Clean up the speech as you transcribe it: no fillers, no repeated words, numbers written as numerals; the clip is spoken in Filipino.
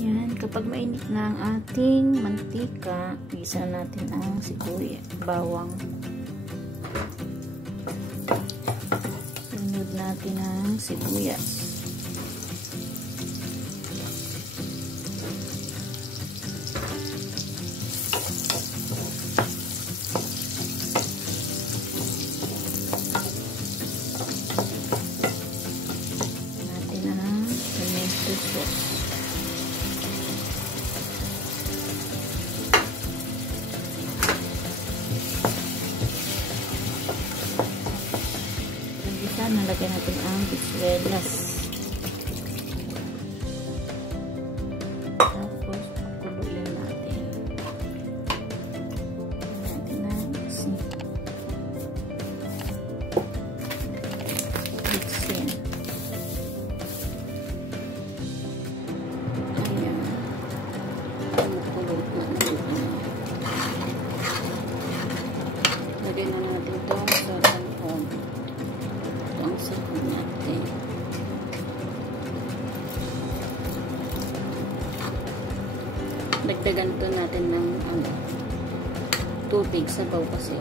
Ayan, kapag mainit na ang ating mantika, gisa natin ang sibuyas, bawang. Sunod natin ang sibuyas. Natin ang tomato sauce. Nalagyan natin ang bisuelas. Tapos, kuluin natin. Natin ang mixin. Ayan. Kumukulog na natin. Lagyan na natin ito sa tanghon. Ang sahog natin. Dagdagan to natin ng tubig, sabaw kasi.